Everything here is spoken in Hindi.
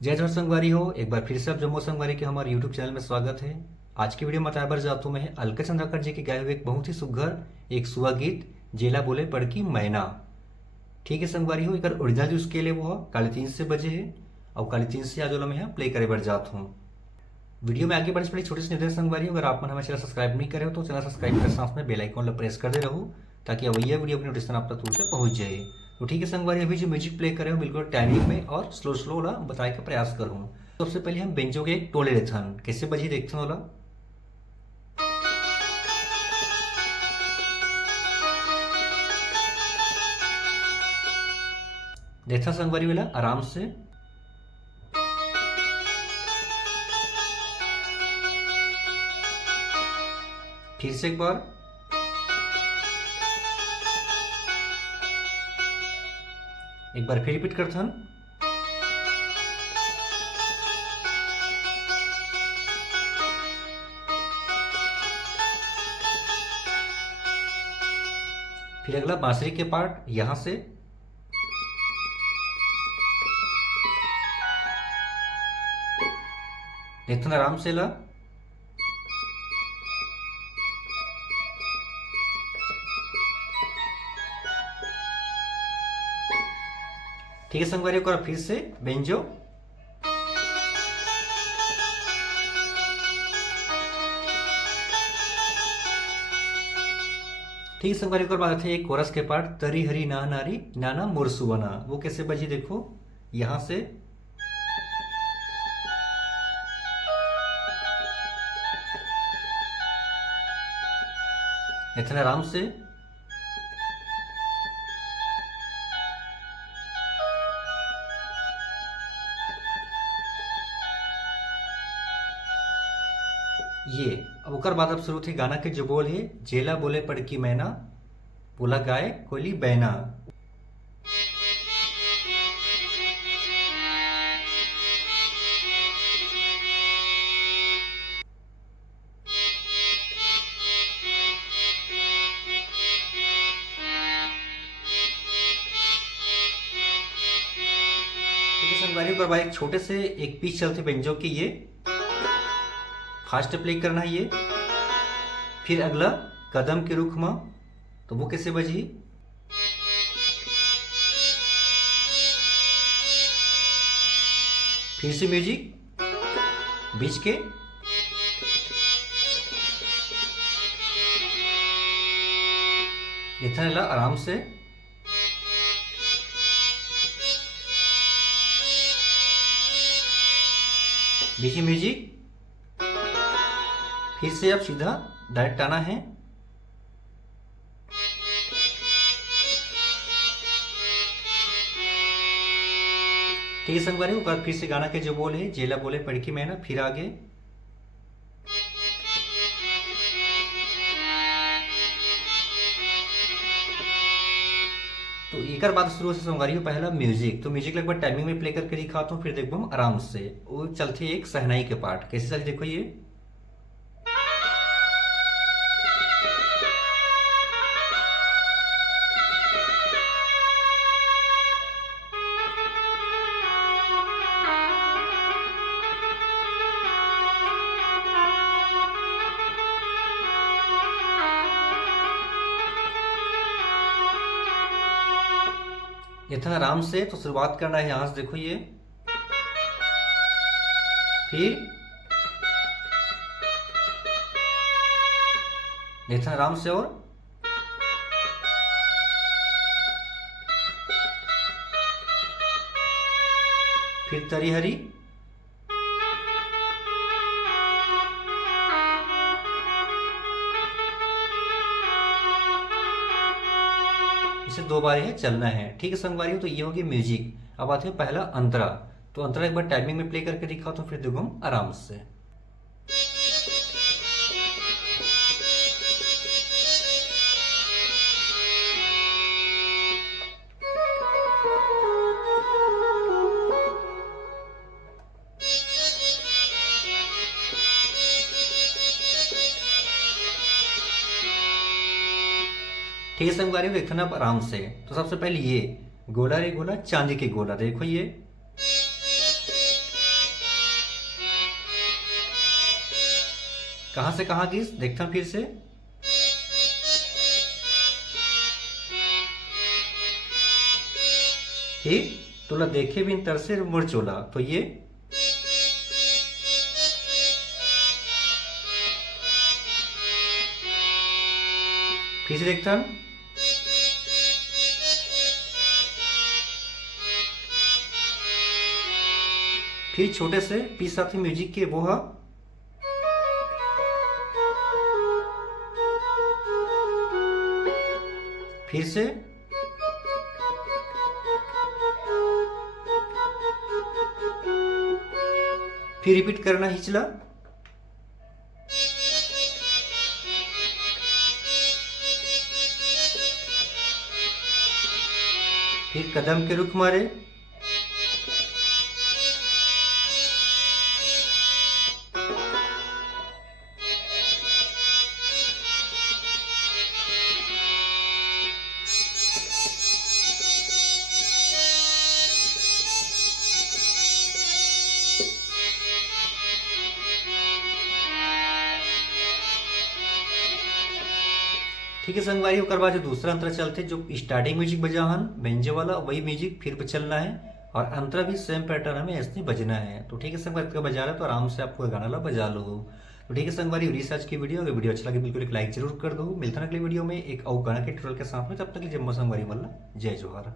जय जोहर संगवारी हो। एक बार फिर से आप जम्मू संगवारी के हमारे यूट्यूब चैनल में स्वागत है। आज की वीडियो में बताया जातों में है अलका चंद्राकर जी के गाए हुए एक बहुत ही सुघर एक सुआ गीत जेला बोले पड़की मैना। ठीक है संगवारी हो, एक ओरिजिनल जो उसके लिए वो काली 3 बजे है और काली 3 आज वाला में है प्ले करे बढ़ जात हूँ। वीडियो में आगे बढ़े से पहले छोटे से निर्देश संगवारी हो, अगर आप मन हमारे चैनल सब्सक्राइब नहीं करे हो तो चैनल सब्सक्राइब कर साथ में बेल आइकन प्रेस कर दे रहो ताकि वही वीडियो अपनी नोटिफिकेशन आप तक तुरंत से पहुंच जाए। तो ठीक है संगवारी, अभी जो म्यूजिक प्ले करे हो बिल्कुल टाइमिंग में और स्लो स्लो वाला बताए का प्रयास करूँ। सबसे पहले हम बेंचो के एक टोले लेते हैं, कैसे बजी देखते हैं वाला। देखा संगवारी वाला आराम से। फिर से एक बार। एक बार फिर रिपीट करते हैं। फिर अगला बांसुरी के पार्ट यहां से। देखते हैं आराम से ला। ठीक है संगवारी, को फिर से बेंजो। ठीक है संगवारी, को बात है एक कोरस के पार्ट तरी हरी ना नारी नाना मुरसुवना, वो कैसे बजी देखो यहां से। इतना आराम से। ये अब ओकर बाद अब शुरू थे गाना के जो बोल है जेला बोले पड़की मैना बोला गाय कोली बैना। ठीक है संगवारी, पर भाई एक छोटे से एक पीस चलते बेंजो के ये फास्ट प्ले करना है ये। फिर अगला कदम के रुख में, तो वो कैसे बजी। फिर से म्यूजिक बीच के। इतना ला आराम से। बीच में म्यूजिक। फिर से अब सीधा डायरेक्ट आना है। ठीक है संगवारी, फिर से गाना के जो बोल है जेला बोले पड़की मैना, फिर आगे। तो एक बात शुरू से संगवारी हो पहला म्यूजिक, तो म्यूजिक लगभग टाइमिंग में प्ले करके दिखाता हूँ, फिर देखो हम आराम से वो चलते एक सहनाई के पार्ट कैसे चलते देखो ये। इतना आराम से तो शुरुआत करना है यहां से देखो ये। फिर इतना आराम से और फिर तरी हरी। इसे 2 बार है चलना है। ठीक है संगवारी हो, तो ये होगी म्यूजिक। अब आते हैं पहला अंतरा, तो अंतरा एक बार टाइमिंग में प्ले करके दिखाओ तो फिर देखो हम आराम से। ठीक है संगवारी हो, देखना आप आराम से। तो सबसे पहले ये गोला रे गोला चांदी के गोला देखो ये। कहाँ से कहाँ गीस देखता फिर से। ठीक, तुला देखे बिन तरसे मुड़ चोला, तो ये फिर से देखता। फिर छोटे से पी साथ ही म्यूजिक के वो है। फिर से फिर रिपीट करना हिचला। फिर कदम के रुख मारे। ठीक है संगवारी, ओकर बाद जो दूसरा अंतरा चलते जो स्टार्टिंग म्यूजिक बजा हन बेंजो वाला वही म्यूजिक फिर चलना है, और अंतरा भी सेम पैटर्न हमें ऐसे बजना है। तो ठीक है संगवारी, बजा रहा तो आराम से आपको गाना ला बजा लो। तो ठीक है संगवारी, रिस आज की वीडियो, अगर वीडियो अच्छा लगे बिल्कुल एक लाइक जरूर कर दो। मिलता है अगली वीडियो में एक और गाना के ट्यूटोरियल के साथ में, तब तक के लिए जब संगवारी मल्ला जय जोहार।